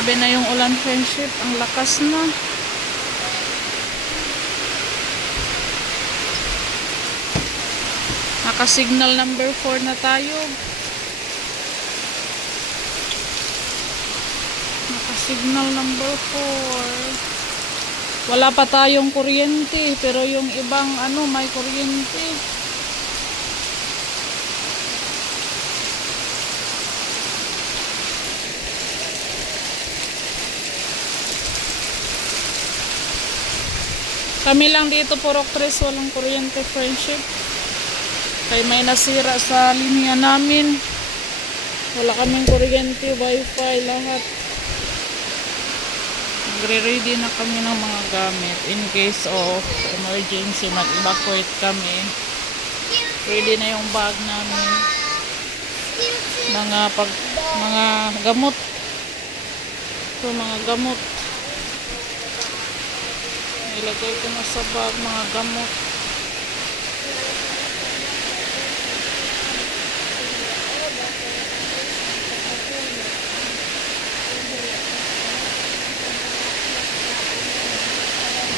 Grabe na yung ulan, friendship. Ang lakas na. Naka-signal number 4 na tayo. Naka-signal number 4. Wala pa tayong kuryente, pero yung ibang may kuryente. Kami lang dito, Purok 3, walang kuryente, friendship. Kaya may nasira sa linya namin. Wala kaming kuryente, wifi, lahat. Nagre-ready na kami ng mga gamit in case of emergency, mag-evacuate kami. Ready na yung bag namin. Mga gamot. So, mga gamot. Ilagay ko na sa bag, mga gamot.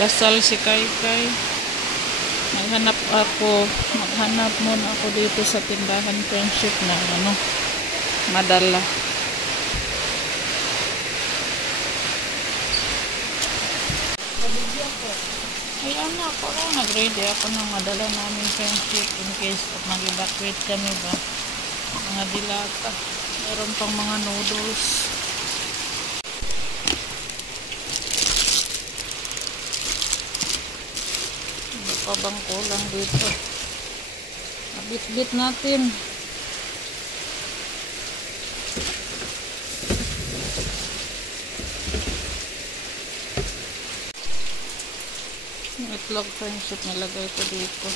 Dasal si Kaykay. Maghanap muna ako dito sa tindahan, friendship, na madala. Ayan na ako lang, nag-ready ako ng madala namin, friendship, in case mag-evacuate kami ba. Mga dilata. Meron pang mga noodles. Pa bang kulang dito? Bit-bit natin. Yung itlog, friendship, nilagay ko dito.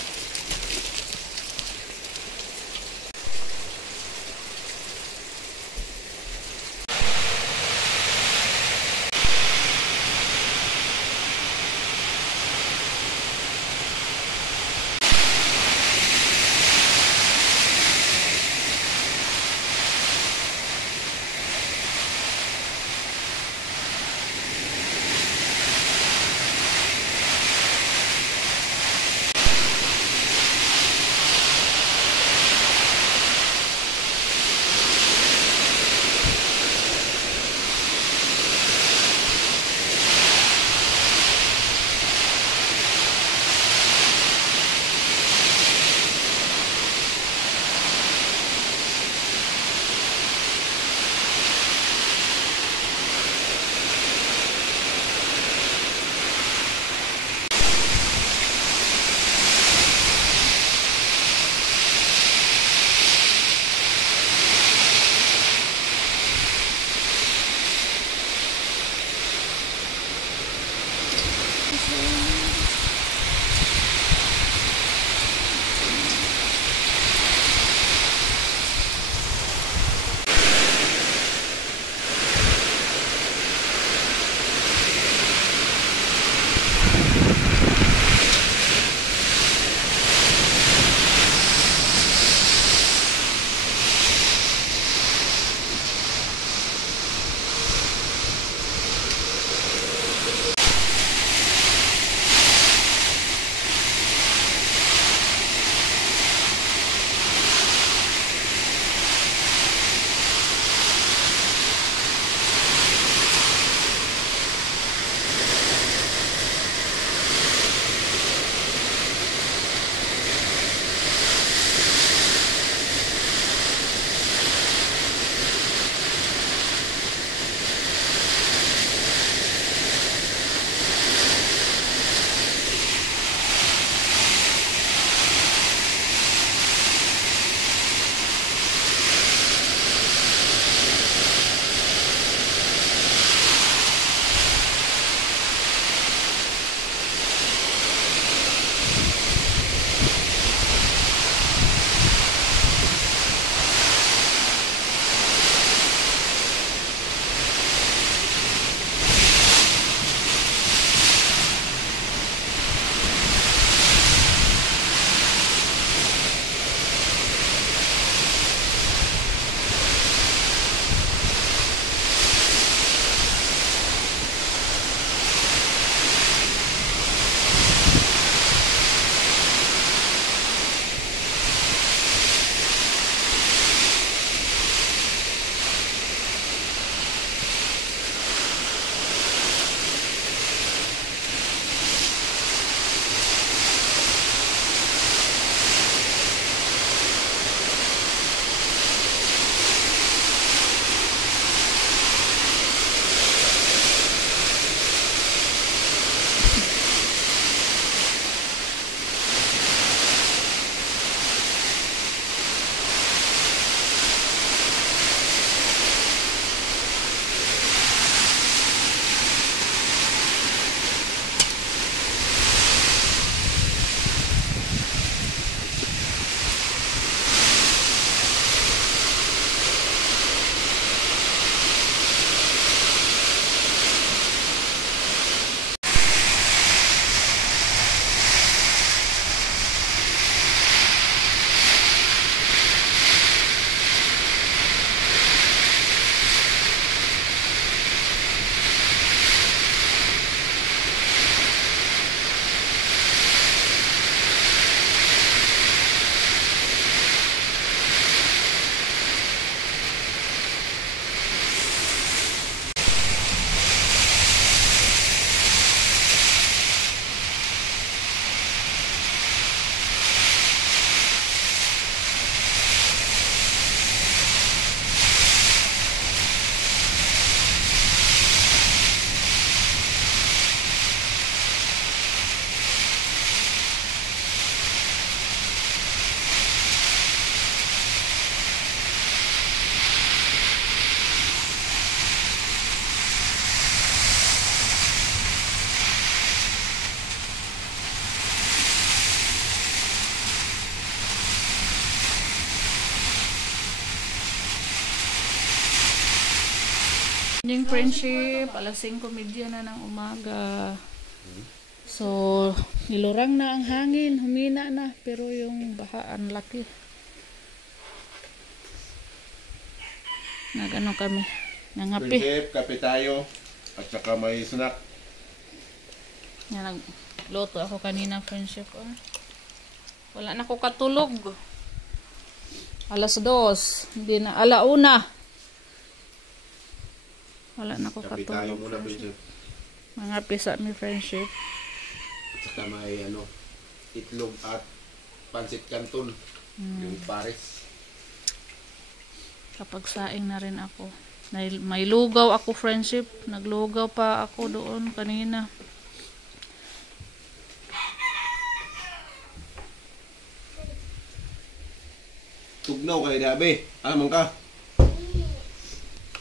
Yung friendship, alas 5:30 na ng umaga. So, nilurang na ang hangin, humina na, pero yung baha ang laki. Nagano kami, nangapi. Prinsip, kape tayo. At saka may snack. Yan, nagluto ako kanina, friendship. Wala na ako katulog. Alas 2, hindi na, alauna. Wala na ako Kape tayo katulog. muna, prinsip. Mga pisa mi friendship. At saka may itlog at pansit canton. Yung pares. Kapag saing na rin ako. May lugaw ako, friendship. Naglugaw pa ako doon kanina. Tugnaw kay Dabe. Amang ka.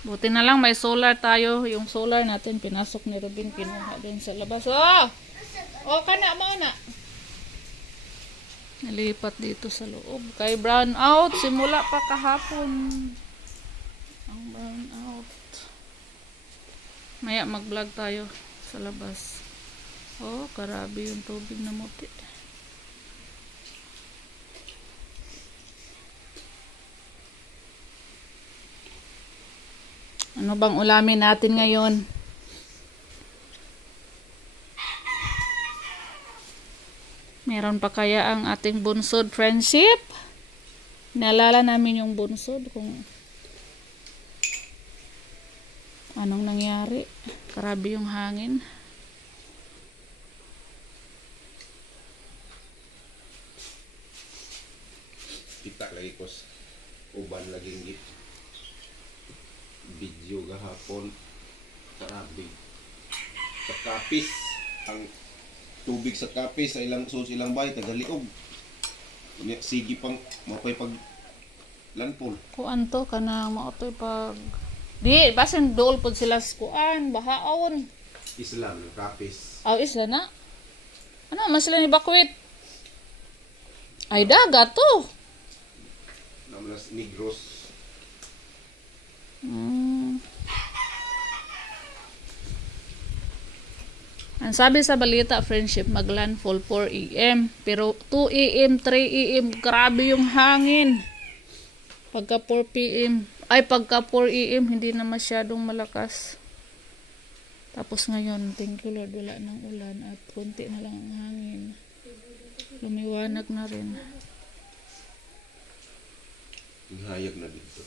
Buti na lang may solar tayo. Yung solar natin pinasok ni Robin, kinuha din sa labas. Oh! Oh, kana mo na. Nalipat dito sa loob. Kay brown out simula pa kahapon. Ang brown out. Maya mag-vlog tayo sa labas. Oh, karabi yung tubig na muti. Ano bang ulamin natin ngayon? Meron pa kaya ang ating bunsod friendship? Naalala namin yung bunsod kung anong nangyari. Grabe yung hangin. Kita lagi kos. Uban laging git. Video gahapon. Karabi. Sa kapis. Ang tubig sa kapis sa ilang sus ilang bay tagaliog. Sige pang mapay pag lanpol. Kuan to kanang maotoy pag di basin dol pod sila sa kuan bahaon. Islam ng kapis. Aw isla na. Ano mas sila ni Bakwit? Ay dagat to. Namalas Negros. Ang sabi sa balita, friendship, maglandfall 4 AM. Pero 2 AM, 3 AM, grabe yung hangin. Pagka 4 PM, pagka 4 AM, hindi na masyadong malakas. Tapos ngayon, thank you Lord, wala ng ulan at konti na lang ang hangin. Lumiwanag na rin. Hayag na dito.